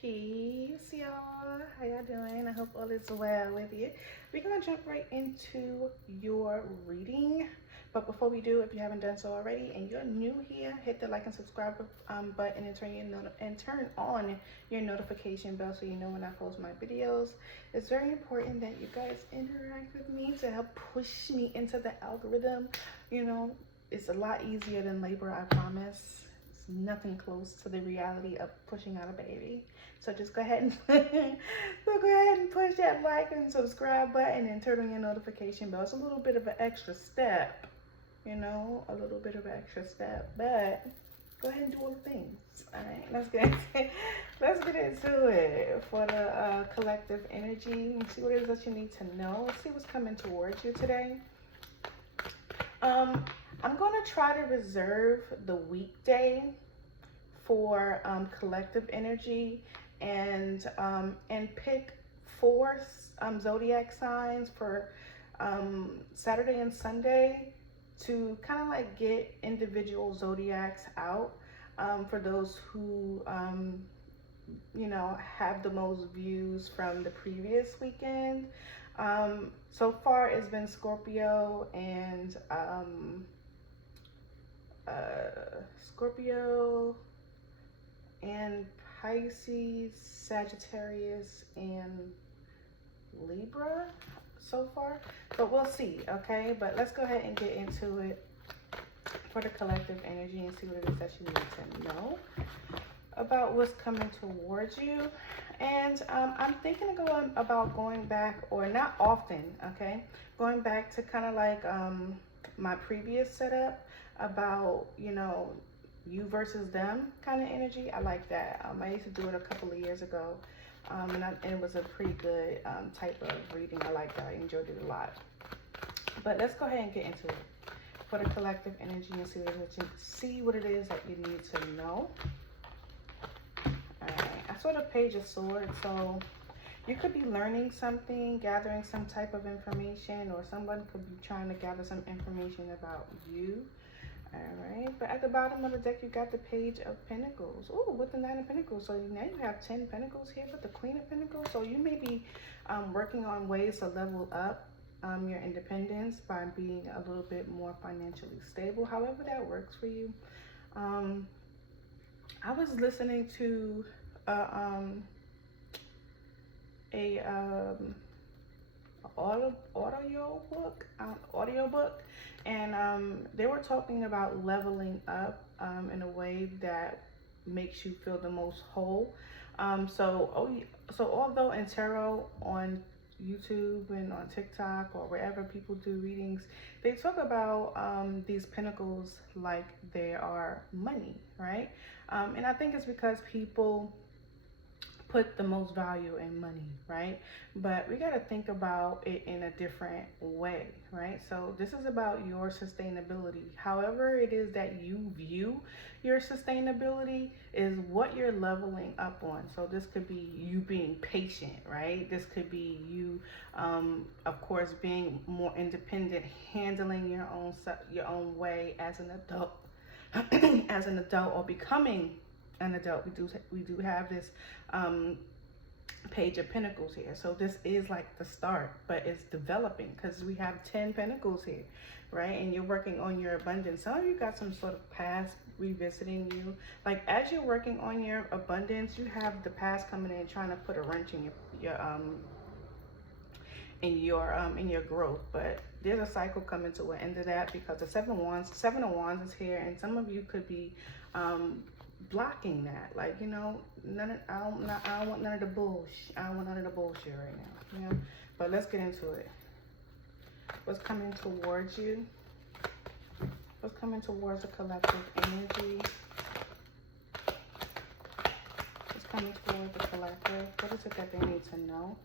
Peace, y'all. How y'all doing? I hope all is well with you. We're gonna jump right into your reading. But before we do, if you haven't done so already and you're new here, hit the like and subscribe button and turn on your notification bell so you know when I post my videos. It's very important that you guys interact with me to help push me into the algorithm. You know, it's a lot easier than labor, I promise. It's nothing close to the reality of pushing out a baby. So just go ahead and push that like and subscribe button and turn on your notification bell. It's a little bit of an extra step, a little bit of an extra step, but go ahead and do all the things. All right, let's get into it for the collective energy and see what it is that you need to know. Let's see what's coming towards you today. I'm going to try to reserve the weekday for collective energy and pick four zodiac signs for Saturday and Sunday to kind of like get individual zodiacs out for those who have the most views from the previous weekend. So far it's been Scorpio and Pisces, Sagittarius, and Libra so far, but we'll see. Okay, but let's go ahead and get into it for the collective energy and see what it is that you need to know about what's coming towards you. And I'm thinking about going back, or not often, okay, going back to kind of like my previous setup about you versus them kind of energy. I like that. I used to do it a couple of years ago, and it was a pretty good type of reading. I like that. I enjoyed it a lot. But let's go ahead and get into it for the collective energy and see what it is that you need to know. Alright, I saw the Page of Swords, so you could be learning something, gathering some type of information, or someone could be trying to gather some information about you. Alright, but at the bottom of the deck, you got the Page of Pentacles. Ooh, with the Nine of Pentacles. So now you have 10 Pentacles here with the Queen of Pentacles. So you may be working on ways to level up your independence by being a little bit more financially stable. However that works for you. I was listening to audiobook, and they were talking about leveling up in a way that makes you feel the most whole. So although in tarot on YouTube and on TikTok or wherever people do readings, they talk about these pentacles like they are money, right? And I think it's because people put the most value in money, right? But we got to think about it in a different way, right? So this is about your sustainability. However it is that you view your sustainability is what you're leveling up on. So this could be you being patient, right? This could be you, of course, being more independent, handling your own way as an adult, as an adult, or becoming an adult. We do have this Page of Pentacles here, so this is like the start, but it's developing because we have 10 Pentacles here, right? And you're working on your abundance. Some of you got some sort of past revisiting you. Like as you're working on your abundance, you have the past coming in trying to put a wrench in your growth. But there's a cycle coming to an end of that because the Seven of Wands is here, and some of you could be blocking that, like I don't want none of the bullshit. I don't want none of the bullshit right now, But let's get into it. What's coming towards you? What's coming towards the collective energy? What's coming towards the collective? What is it that they need to know?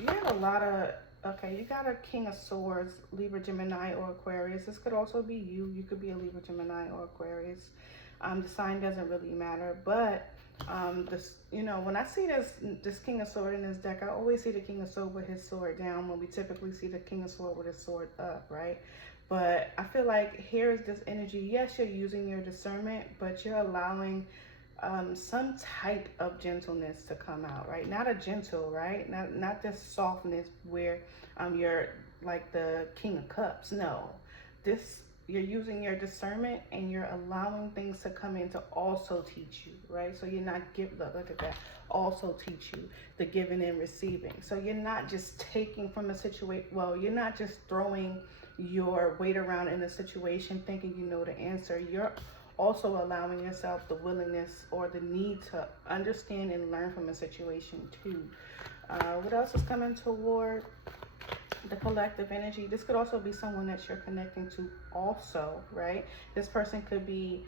You have a lot of, okay, you got a King of Swords, Libra, Gemini, or Aquarius. This could also be you. You could be a Libra, Gemini, or Aquarius. The sign doesn't really matter, but when I see this King of Sword in this deck, I always see the King of Sword with his sword down when we typically see the King of Sword with his sword up, right? But I feel like here is this energy. Yes, you're using your discernment, but you're allowing some type of gentleness to come out, right? Not a gentle, right? Not this softness where you're like the King of Cups. No, this, you're using your discernment and you're allowing things to come in to also teach you, right? So you're not look at that, also teach you the giving and receiving. So you're not just taking from a situation. Well, you're not just throwing your weight around in a situation thinking you know the answer. You're also allowing yourself the willingness or the need to understand and learn from a situation too. What else is coming toward the collective energy? This could also be someone that you're connecting to also, right? This person could be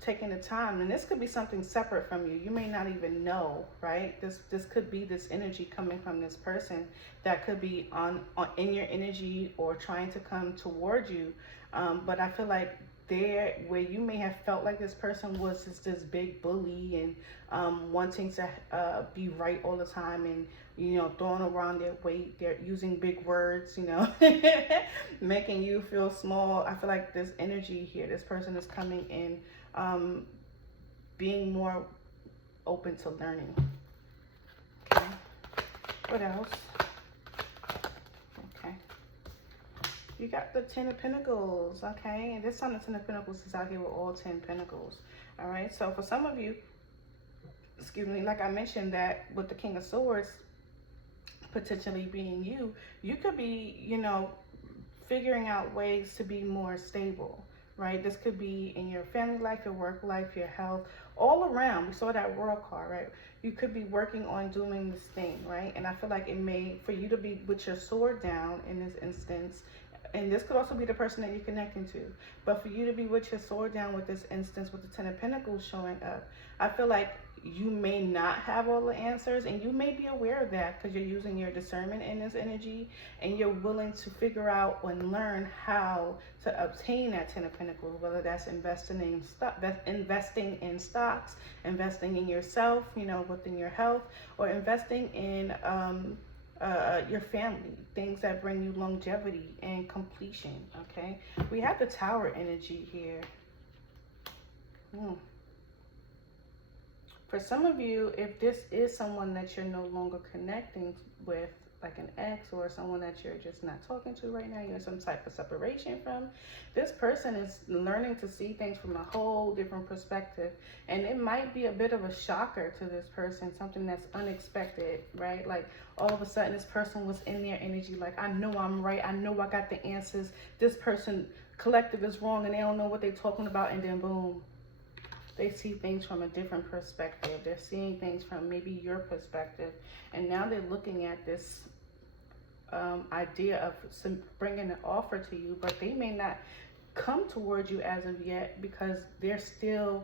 taking the time, and this could be something separate from you. You may not even know, right? This could be this energy coming from this person that could be on in your energy or trying to come toward you. But I feel like there, where you may have felt like this person was just this big bully and wanting to be right all the time, and throwing around their weight, they're using big words, making you feel small. I feel like this energy here, this person is coming in being more open to learning. Okay, what else? Okay, you got the Ten of Pentacles. Okay, and this time the Ten of Pentacles is out here with all 10 Pentacles. All right, so for some of you, excuse me, like I mentioned, that with the King of Swords potentially being you, you could be, figuring out ways to be more stable, right? This could be in your family life, your work life, your health, all around. We saw that World card, right? You could be working on doing this thing, right? And I feel like it may, for you to be with your sword down in this instance, and this could also be the person that you're connecting to, but for you to be with your sword down with this instance with the Ten of Pentacles showing up, I feel like you may not have all the answers, and you may be aware of that because you're using your discernment in this energy, and you're willing to figure out and learn how to obtain that Ten of Pentacles, whether that's investing in stocks, investing in yourself, within your health, or investing in your family, things that bring you longevity and completion. Okay, we have the Tower energy here. For some of you, if this is someone that you're no longer connecting with, like an ex or someone that you're just not talking to right now, you're in some type of separation from, this person is learning to see things from a whole different perspective. And it might be a bit of a shocker to this person, something that's unexpected, right? Like all of a sudden this person was in their energy, like, I know I'm right, I know I got the answers. This person collective is wrong and they don't know what they're talking about, and then boom, they see things from a different perspective. They're seeing things from maybe your perspective. And now they're looking at this idea of bringing an offer to you, but they may not come towards you as of yet because there's still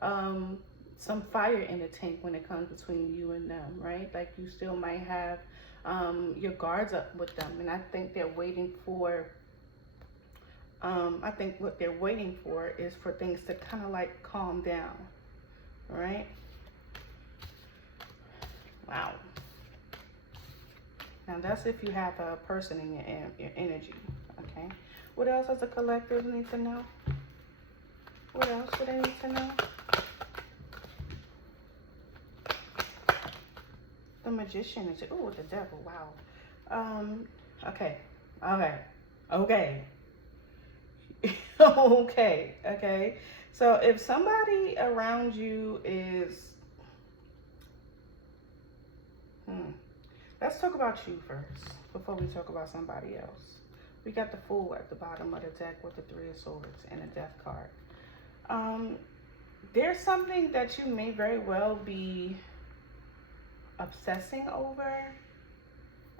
some fire in the tank when it comes between you and them, right? Like you still might have your guards up with them. And I think they're waiting for I think what they're waiting for is for things to kind of like calm down, all right? Wow. Now that's if you have a person in your energy, okay? What else does the collective need to know? What else do they need to know? The Magician is, oh, the Devil, wow. Okay. Okay. So if somebody around you is, let's talk about you first before we talk about somebody else. We got the Fool at the bottom of the deck with the Three of Swords and the Death card. There's something that you may very well be obsessing over,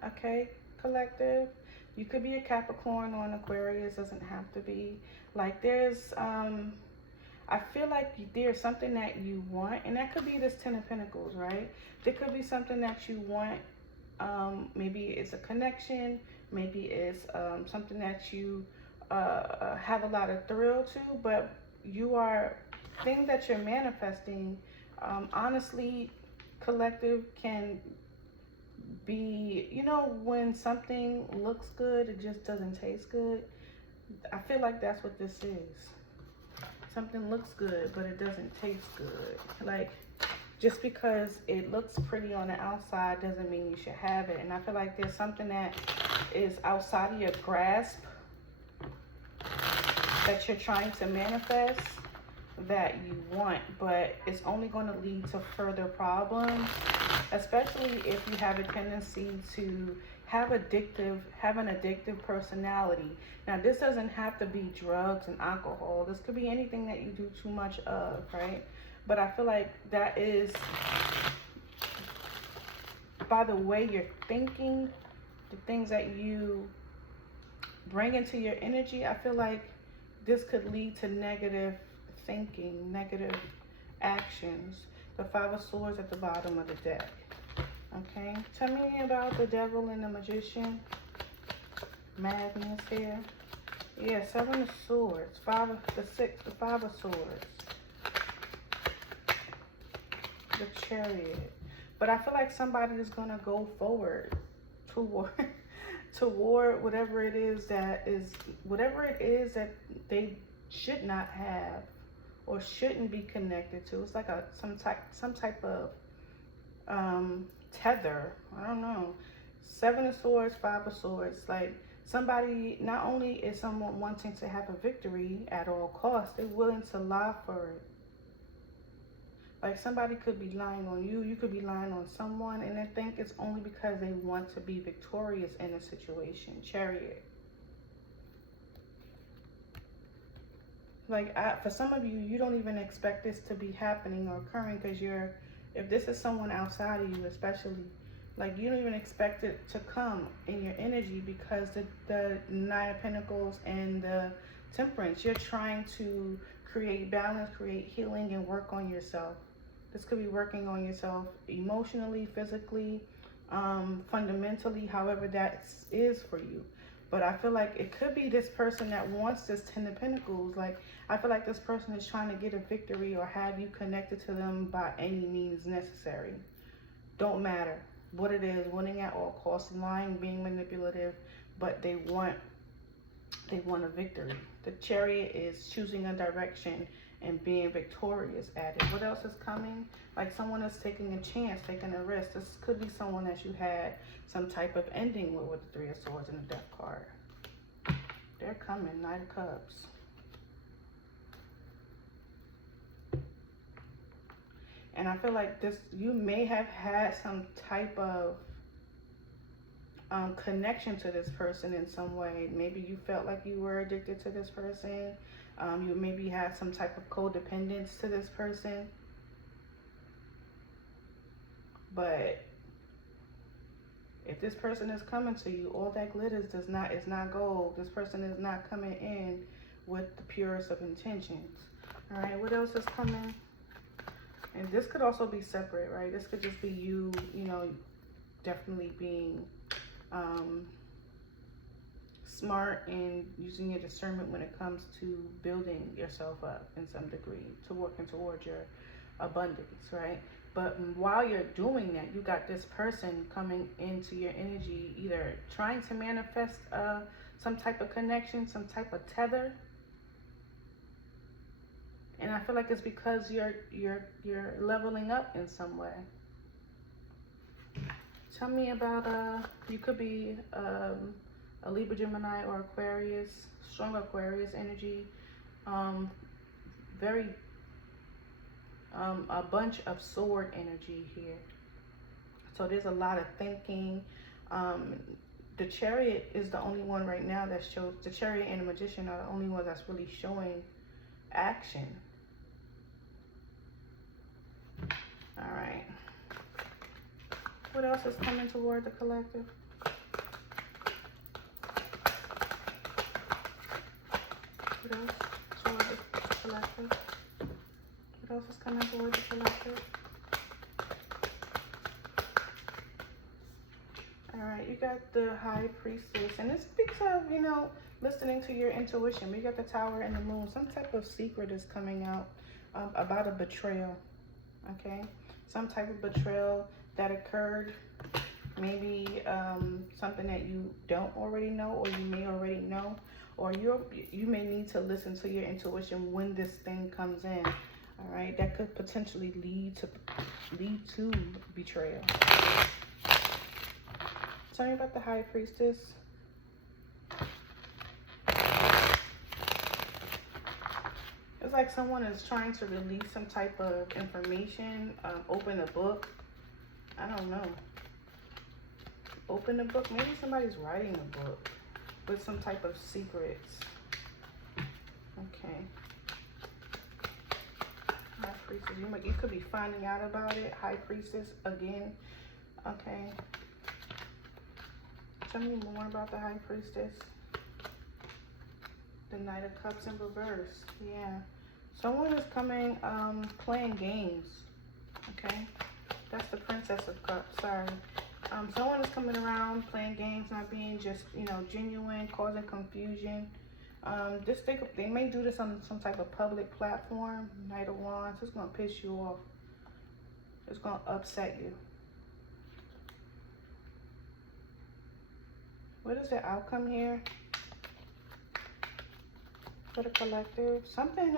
okay, collective. You could be a Capricorn or an Aquarius, doesn't have to be. Like there's, I feel like there's something that you want, and that could be this Ten of Pentacles, right? There could be something that you want. Maybe it's a connection, maybe it's something that you have a lot of thrill to, but things that you're manifesting, honestly, collective, can be, when something looks good, it just doesn't taste good. I feel like that's what this is. Something looks good, but it doesn't taste good. Like, just because it looks pretty on the outside doesn't mean you should have it. And I feel like there's something that is outside of your grasp that you're trying to manifest that you want, but it's only going to lead to further problems, especially if you have a tendency to have an addictive personality. Now, this doesn't have to be drugs and alcohol. This could be anything that you do too much of, right? But I feel like that is, by the way you're thinking, the things that you bring into your energy, I feel like this could lead to negative thinking, negative actions. The Five of Swords at the bottom of the deck. Okay, tell me about the Devil and the Magician. Madness here. Yeah, Seven of Swords, the Five of Swords, the Chariot. But I feel like somebody is gonna go forward toward whatever it is that they should not have or shouldn't be connected to. It's like some type of tether. I don't know. Seven of Swords, Five of Swords. Like, somebody, not only is someone wanting to have a victory at all costs, they're willing to lie for it. Like, somebody could be lying on you, you could be lying on someone, and they think it's only because they want to be victorious in a situation. Chariot. Like, for some of you, you don't even expect this to be happening or occurring, because if this is someone outside of you especially, like, you don't even expect it to come in your energy, because the Nine of Pentacles and the Temperance, you're trying to create balance, create healing, and work on yourself. This could be working on yourself emotionally, physically, fundamentally, however that is for you. But I feel like it could be this person that wants this Ten of Pentacles. Like, I feel like this person is trying to get a victory or have you connected to them by any means necessary. Don't matter what it is, winning at all costs, lying, being manipulative, but they want a victory. The Chariot is choosing a direction and being victorious at it. What else is coming? Like, someone is taking a chance, taking a risk. This could be someone that you had some type of ending with the Three of Swords and the Death card. They're coming. Knight of Cups. And I feel like you may have had some type of connection to this person in some way. Maybe you felt like you were addicted to this person. You maybe had some type of codependence to this person. But if this person is coming to you, all that glitters is not gold. This person is not coming in with the purest of intentions. All right, what else is coming? And this could also be separate, right? This could just be you, definitely being smart and using your discernment when it comes to building yourself up in some degree, to working towards your abundance, right? But while you're doing that, you got this person coming into your energy, either trying to manifest some type of connection, some type of tether. And I feel like it's because you're leveling up in some way. Tell me about you could be a Libra, Gemini, or Aquarius, strong Aquarius energy. Very a bunch of sword energy here. So there's a lot of thinking. The Chariot is the only one right now that shows, the Chariot and the Magician are the only ones that's really showing action. All right. What else is coming toward the collective? What else toward the collective? What else is coming toward the collective? All right, you got the High Priestess, and this speaks of, listening to your intuition. We got the Tower and the Moon. Some type of secret is coming out about a betrayal, okay? Some type of betrayal that occurred. Maybe something that you don't already know, or you may already know, or you may need to listen to your intuition when this thing comes in. All right, that could potentially lead to betrayal. Tell me about the High Priestess. It's like someone is trying to release some type of information, open a book. I don't know. Open a book. Maybe somebody's writing a book with some type of secrets. Okay. High Priestess. You could be finding out about it. High Priestess again. Okay. Tell me more about the High Priestess. The Knight of Cups in reverse. Yeah. Someone is coming, playing games. Okay. That's the Princess of Cups. Sorry. Someone is coming around playing games, not being just, genuine, causing confusion. They may do this on some type of public platform. Knight of Wands. It's going to piss you off. It's going to upset you. What is the outcome here for the collective? Something,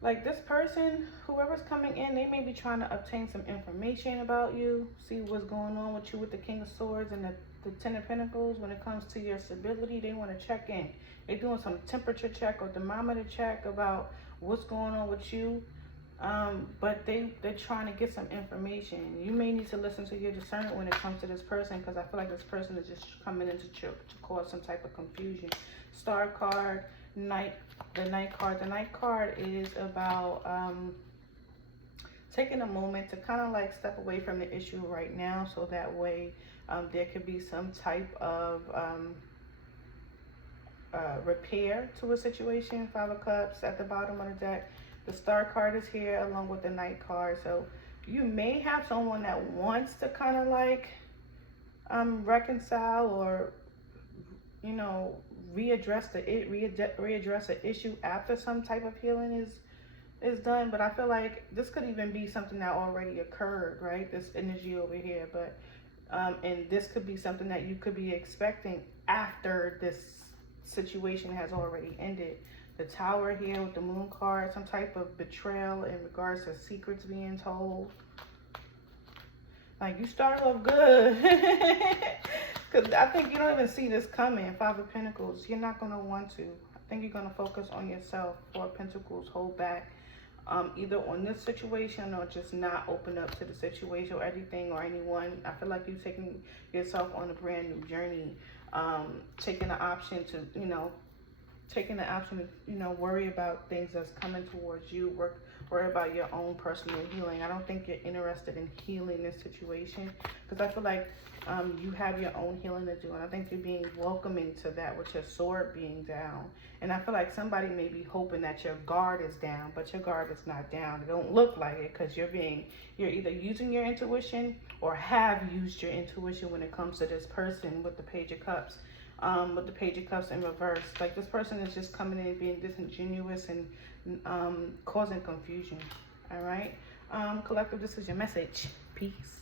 like this person, whoever's coming in, they may be trying to obtain some information about you, see what's going on with you with the King of Swords and the Ten of Pentacles. When it comes to your stability, they want to check in. They're doing some temperature check or thermometer check about what's going on with you. But they're trying to get some information. You may need to listen to your discernment when it comes to this person, because I feel like this person is just coming in to cause some type of confusion. Star card, the Knight card. The Knight card is about taking a moment to kind of like step away from the issue right now, so that way there could be some type of repair to a situation. 5 of Cups at the bottom of the deck. The Star card is here along with the Knight card. So you may have someone that wants to kind of like reconcile or, readdress the issue after some type of healing is done. But I feel like this could even be something that already occurred, right? This energy over here. But and this could be something that you could be expecting after this situation has already ended. The Tower here with the Moon card, some type of betrayal in regards to secrets being told. Like, you started off good. Because I think you don't even see this coming. 5 of Pentacles, you're not going to want to. I think you're going to focus on yourself. 4 of Pentacles, hold back. Either on this situation or just not open up to the situation or anything or anyone. I feel like you're taking yourself on a brand new journey. Taking the option to, worry about things that's coming towards you. Worry about your own personal healing. I don't think you're interested in healing this situation, because I feel like you have your own healing to do, and I think you're being welcoming to that with your sword being down. And I feel like somebody may be hoping that your guard is down, but your guard is not down. It don't look like it, because you're either using your intuition or have used your intuition when it comes to this person with the Page of Cups. With the Page of Cups in reverse. Like, this person is just coming in being disingenuous and causing confusion. All right. Collective, this is your message. Peace.